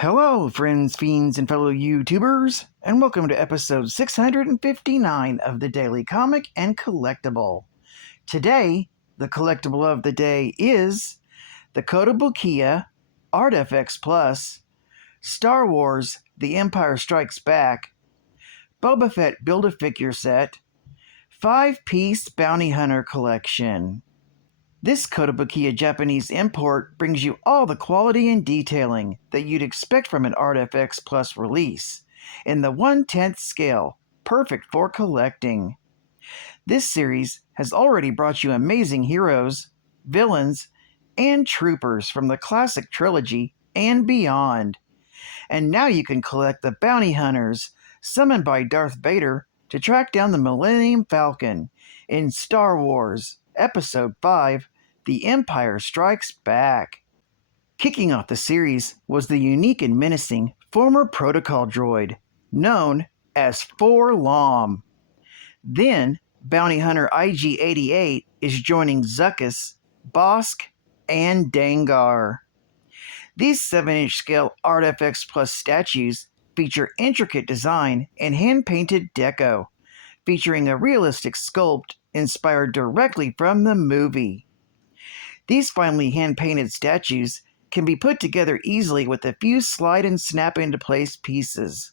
Hello, friends, fiends, and fellow YouTubers, and welcome to episode 659 of the Daily Comic and Collectible. Today, the collectible of the day is the Kotobukiya Artfx Plus, Star Wars The Empire Strikes Back, Boba Fett Build-A-Figure Set, 5-piece Bounty Hunter Collection. This Kotobukiya Japanese import brings you all the quality and detailing that you'd expect from an Artfx Plus release, in the 1/10th scale, perfect for collecting. This series has already brought you amazing heroes, villains, and troopers from the classic trilogy and beyond. And now you can collect the bounty hunters summoned by Darth Vader to track down the Millennium Falcon in Star Wars Episode 5, The Empire Strikes Back. Kicking off the series was the unique and menacing former protocol droid, known as 4-LOM. Then, bounty hunter IG-88 is joining Zuckuss, Bosk, and Dengar. These 7-inch scale Artfx Plus statues feature intricate design and hand-painted deco, featuring a realistic sculpt inspired directly from the movie. These finely hand-painted statues can be put together easily with a few slide and snap into place pieces.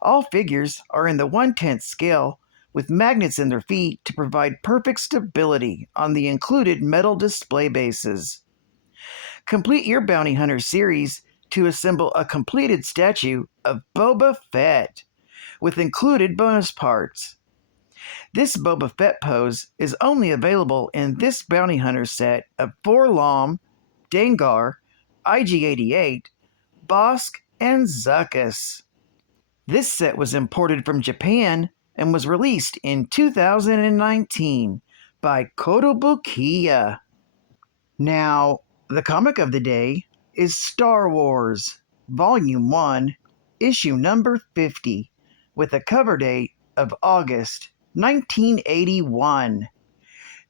All figures are in the 1/10th scale, with magnets in their feet to provide perfect stability on the included metal display bases. Complete your Bounty Hunter series to assemble a completed statue of Boba Fett, with included bonus parts. This Boba Fett pose is only available in this Bounty Hunter set of 4-LOM, Dengar, IG-88, Bosk, and Zuckuss. This set was imported from Japan and was released in 2019 by Kotobukiya. Now, the comic of the day is Star Wars, Volume 1, Issue number 50, with a cover date of August 1981.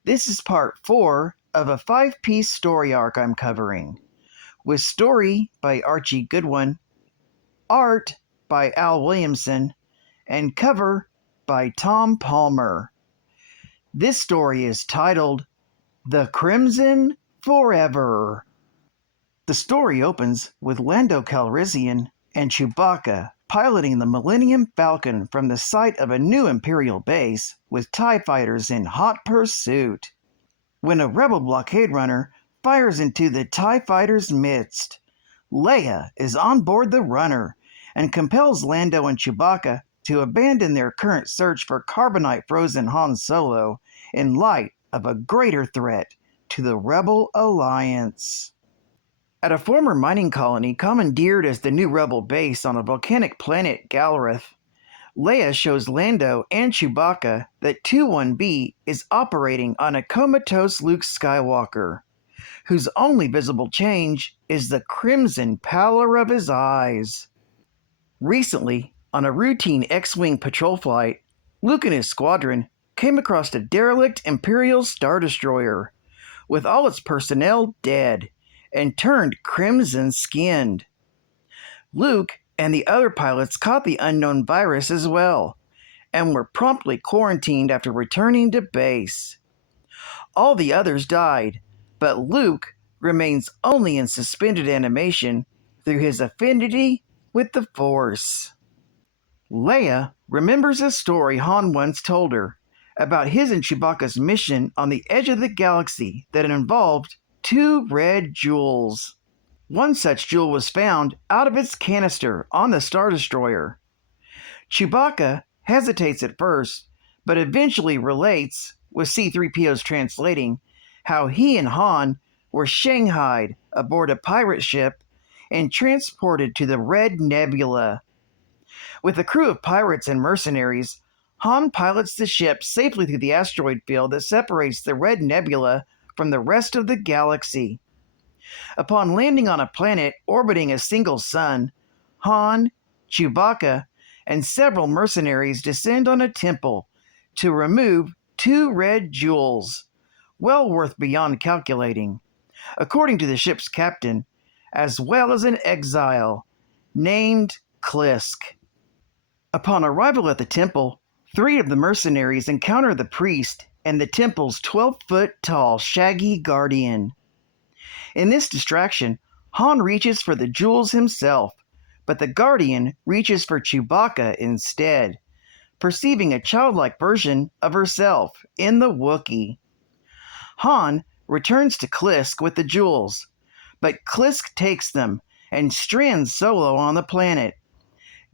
This is part 4 of a 5-piece story arc I'm covering, with story by Archie Goodwin, art by Al Williamson, and cover by Tom Palmer. This story is titled The Crimson Forever. The story opens with Lando Calrissian and Chewbacca piloting the Millennium Falcon from the site of a new Imperial base with TIE fighters in hot pursuit, when a rebel blockade runner fires into the TIE fighters' midst. Leia is on board the runner and compels Lando and Chewbacca to abandon their current search for carbonite-frozen Han Solo in light of a greater threat to the Rebel Alliance. At a former mining colony commandeered as the new rebel base on a volcanic planet Galrith, Leia shows Lando and Chewbacca that 21B is operating on a comatose Luke Skywalker, whose only visible change is the crimson pallor of his eyes. Recently, on a routine X-Wing patrol flight, Luke and his squadron came across a derelict Imperial Star Destroyer, with all its personnel dead, and turned crimson-skinned. Luke and the other pilots caught the unknown virus as well, and were promptly quarantined after returning to base. All the others died, but Luke remains only in suspended animation through his affinity with the Force. Leia remembers a story Han once told her about his and Chewbacca's mission on the edge of the galaxy that involved 2 red jewels. One such jewel was found out of its canister on the Star Destroyer. Chewbacca hesitates at first, but eventually relates, with C-3PO's translating, how he and Han were shanghaied aboard a pirate ship and transported to the Red Nebula. With a crew of pirates and mercenaries, Han pilots the ship safely through the asteroid field that separates the Red Nebula from the rest of the galaxy. Upon landing on a planet orbiting a single sun, Han, Chewbacca, and several mercenaries descend on a temple to remove 2 red jewels, well worth beyond calculating, according to the ship's captain, as well as an exile named Klisk. Upon arrival at the temple, 3 of the mercenaries encounter the priest and the temple's 12-foot-tall shaggy guardian. In this distraction, Han reaches for the jewels himself, but the guardian reaches for Chewbacca instead, perceiving a childlike version of herself in the Wookiee. Han returns to Klisk with the jewels, but Klisk takes them and strands Solo on the planet,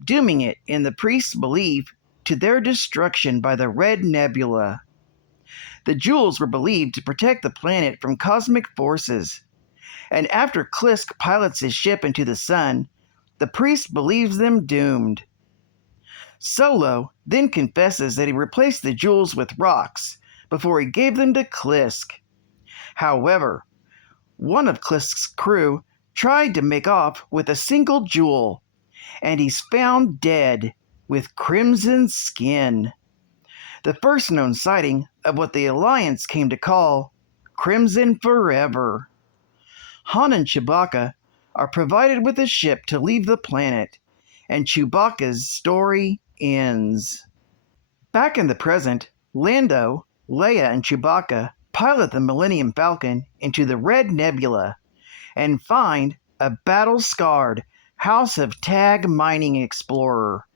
dooming it, in the priest's belief, to their destruction by the Red Nebula. The jewels were believed to protect the planet from cosmic forces, and after Klisk pilots his ship into the sun, the priest believes them doomed. Solo then confesses that he replaced the jewels with rocks before he gave them to Klisk. However, one of Klisk's crew tried to make off with a single jewel, and he's found dead with crimson skin. The first known sighting of what the Alliance came to call Crimson Forever. Han and Chewbacca are provided with a ship to leave the planet, and Chewbacca's story ends. Back in the present, Lando, Leia, and Chewbacca pilot the Millennium Falcon into the Red Nebula and find a battle-scarred House of Tag mining explorer.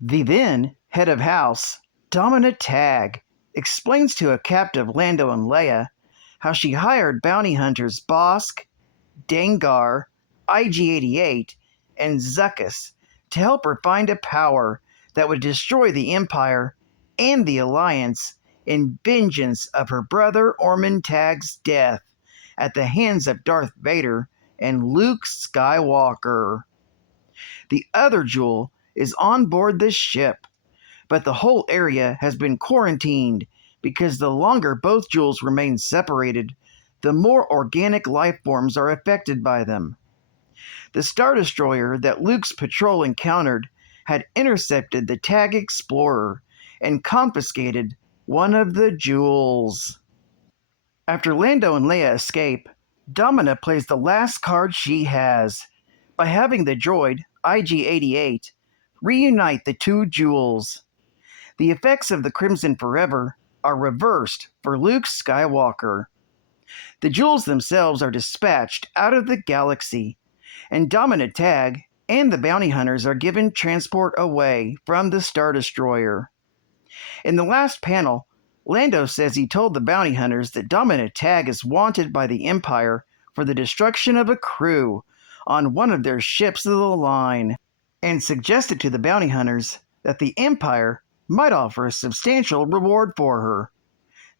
The then head of House, Domina Tag, explains to a captive Lando and Leia how she hired bounty hunters Bosk, Dengar, IG-88, and Zuckuss to help her find a power that would destroy the Empire and the Alliance in vengeance of her brother Orman Tag's death at the hands of Darth Vader and Luke Skywalker. The other jewel is on board the ship, but the whole area has been quarantined because the longer both jewels remain separated, the more organic life forms are affected by them. The Star Destroyer that Luke's patrol encountered had intercepted the Tag Explorer and confiscated one of the jewels. After Lando and Leia escape, Domina plays the last card she has by having the droid, IG-88, reunite the 2 jewels. The effects of the Crimson Forever are reversed for Luke Skywalker. The jewels themselves are dispatched out of the galaxy, and Domina Tag and the bounty hunters are given transport away from the Star Destroyer. In the last panel, Lando says he told the bounty hunters that Domina Tag is wanted by the Empire for the destruction of a crew on one of their ships of the line, and suggested to the bounty hunters that the Empire might offer a substantial reward for her.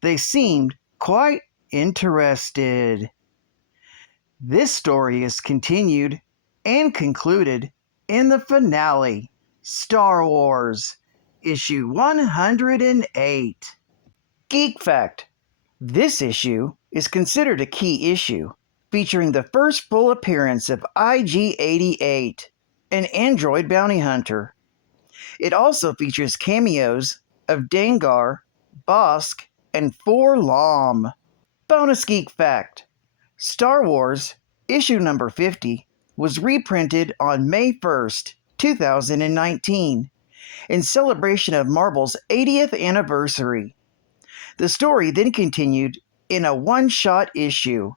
They seemed quite interested. This story is continued and concluded in the finale, Star Wars, issue 108. Geek Fact: this issue is considered a key issue, featuring the first full appearance of IG-88, an android bounty hunter. It also features cameos of Dengar, Bosk, and 4-LOM. Bonus Geek Fact: Star Wars, issue number 50, was reprinted on May 1st, 2019, in celebration of Marvel's 80th anniversary. The story then continued in a one-shot issue,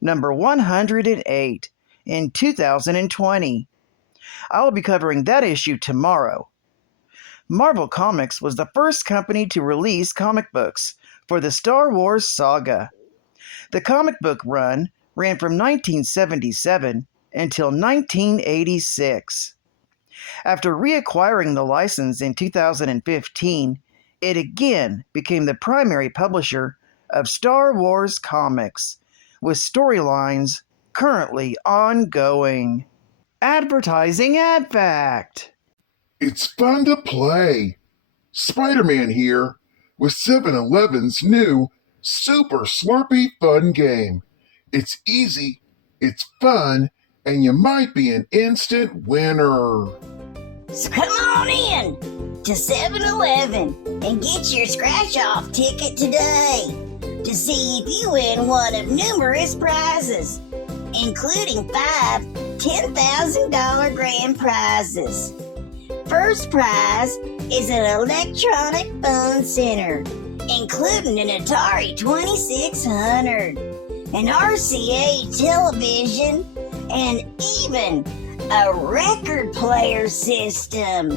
number 108, in 2020. I will be covering that issue tomorrow. Marvel Comics was the first company to release comic books for the Star Wars saga. The comic book run ran from 1977 until 1986. After reacquiring the license in 2015, it again became the primary publisher of Star Wars comics, with storylines currently ongoing. Advertising Ad Fact: It's fun to play. Spider-Man here with 7-Eleven's new Super Slurpee Fun game. It's easy, it's fun, and you might be an instant winner. So come on in to 7-Eleven and get your scratch-off ticket today to see if you win one of numerous prizes, including 5 $10,000 grand prizes. First prize is an electronic phone center, including an Atari 2600, an RCA television, and even a record player system.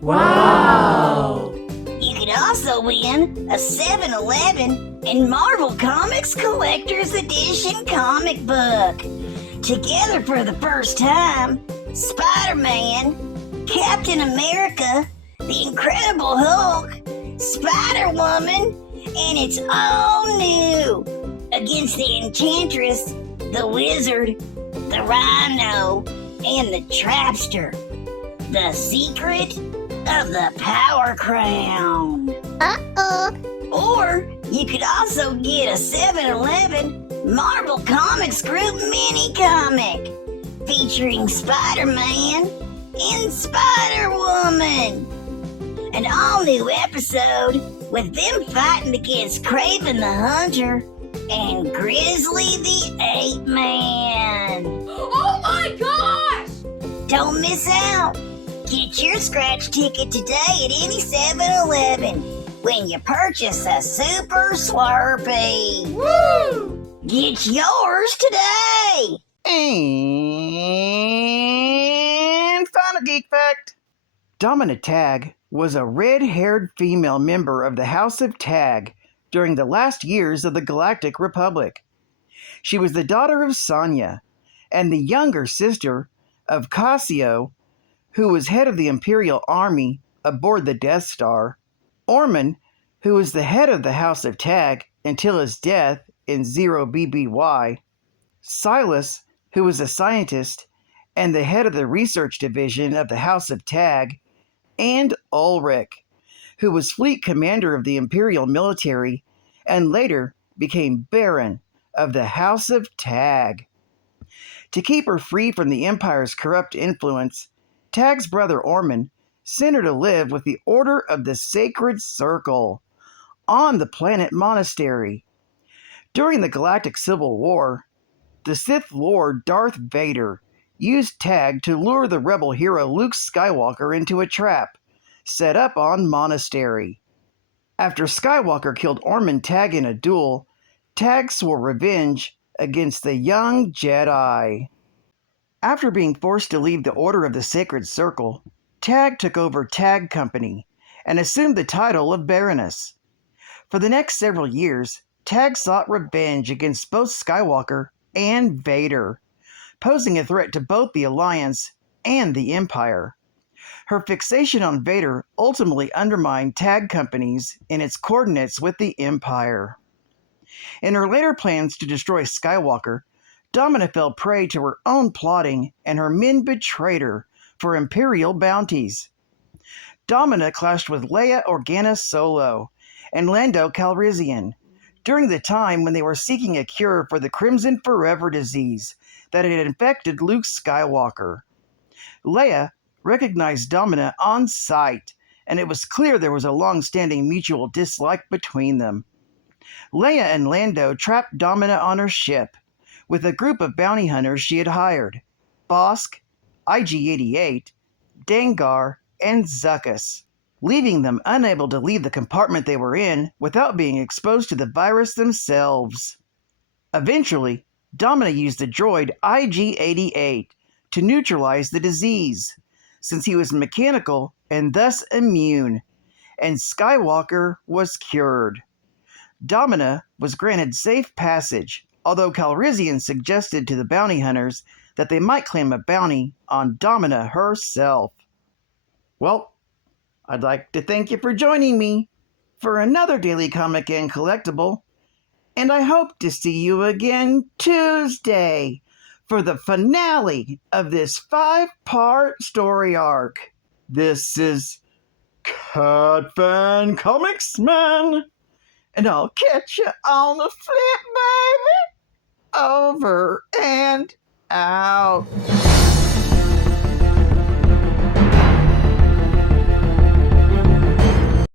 Wow! You could also win a 7-Eleven and Marvel Comics Collector's Edition comic book. Together for the first time, Spider-Man, Captain America, the Incredible Hulk, Spider-Woman, and it's all new against the Enchantress, the Wizard, the Rhino, and the Trapster. The secret of the Power Crown. Or you could also get a 7-Eleven Marvel Comics Group mini comic featuring Spider-Man and Spider-Woman. An all-new episode with them fighting against Kraven the Hunter and Grizzly the Ape-Man. Oh my gosh! Don't miss out. Get your scratch ticket today at any 7-Eleven when you purchase a Super Slurpee. Woo! Get yours today. And final geek fact. Domina Tag was a red-haired female member of the House of Tag during the last years of the Galactic Republic. She was the daughter of Sonya and the younger sister of Cassio, who was head of the Imperial Army aboard the Death Star, Orman, who was the head of the House of Tag until his death in 0BBY, Silas, who was a scientist and the head of the research division of the House of Tag, and Ulrich, who was fleet commander of the Imperial military and later became Baron of the House of Tag. To keep her free from the Empire's corrupt influence, Tag's brother Orman sent her to live with the Order of the Sacred Circle on the planet Monastery. During the Galactic Civil War, the Sith Lord Darth Vader used Tag to lure the rebel hero Luke Skywalker into a trap set up on Monastery. After Skywalker killed Orman Tag in a duel, Tag swore revenge against the young Jedi. After being forced to leave the Order of the Sacred Circle, Tag took over Tag Company and assumed the title of Baroness. For the next several years, Tag sought revenge against both Skywalker and Vader, posing a threat to both the Alliance and the Empire. Her fixation on Vader ultimately undermined Tag Companies in its coordinates with the Empire. In her later plans to destroy Skywalker, Domina fell prey to her own plotting and her men betrayed her for Imperial bounties. Domina clashed with Leia Organa Solo and Lando Calrissian during the time when they were seeking a cure for the Crimson Forever disease that had infected Luke Skywalker. Leia recognized Domina on sight, and it was clear there was a long-standing mutual dislike between them. Leia and Lando trapped Domina on her ship with a group of bounty hunters she had hired: Bosk, IG-88, Dengar, and Zuckuss, leaving them unable to leave the compartment they were in without being exposed to the virus themselves. Eventually, Domina used the droid IG-88 to neutralize the disease, since he was mechanical and thus immune, and Skywalker was cured. Domina was granted safe passage, although Calrissian suggested to the bounty hunters that they might claim a bounty on Domina herself. Well, I'd like to thank you for joining me for another Daily Comic and Collectible, and I hope to see you again Tuesday for the finale of this 5-part story arc. This is Cat Fan Comics Man, and I'll catch you on the flip, baby. Over and out.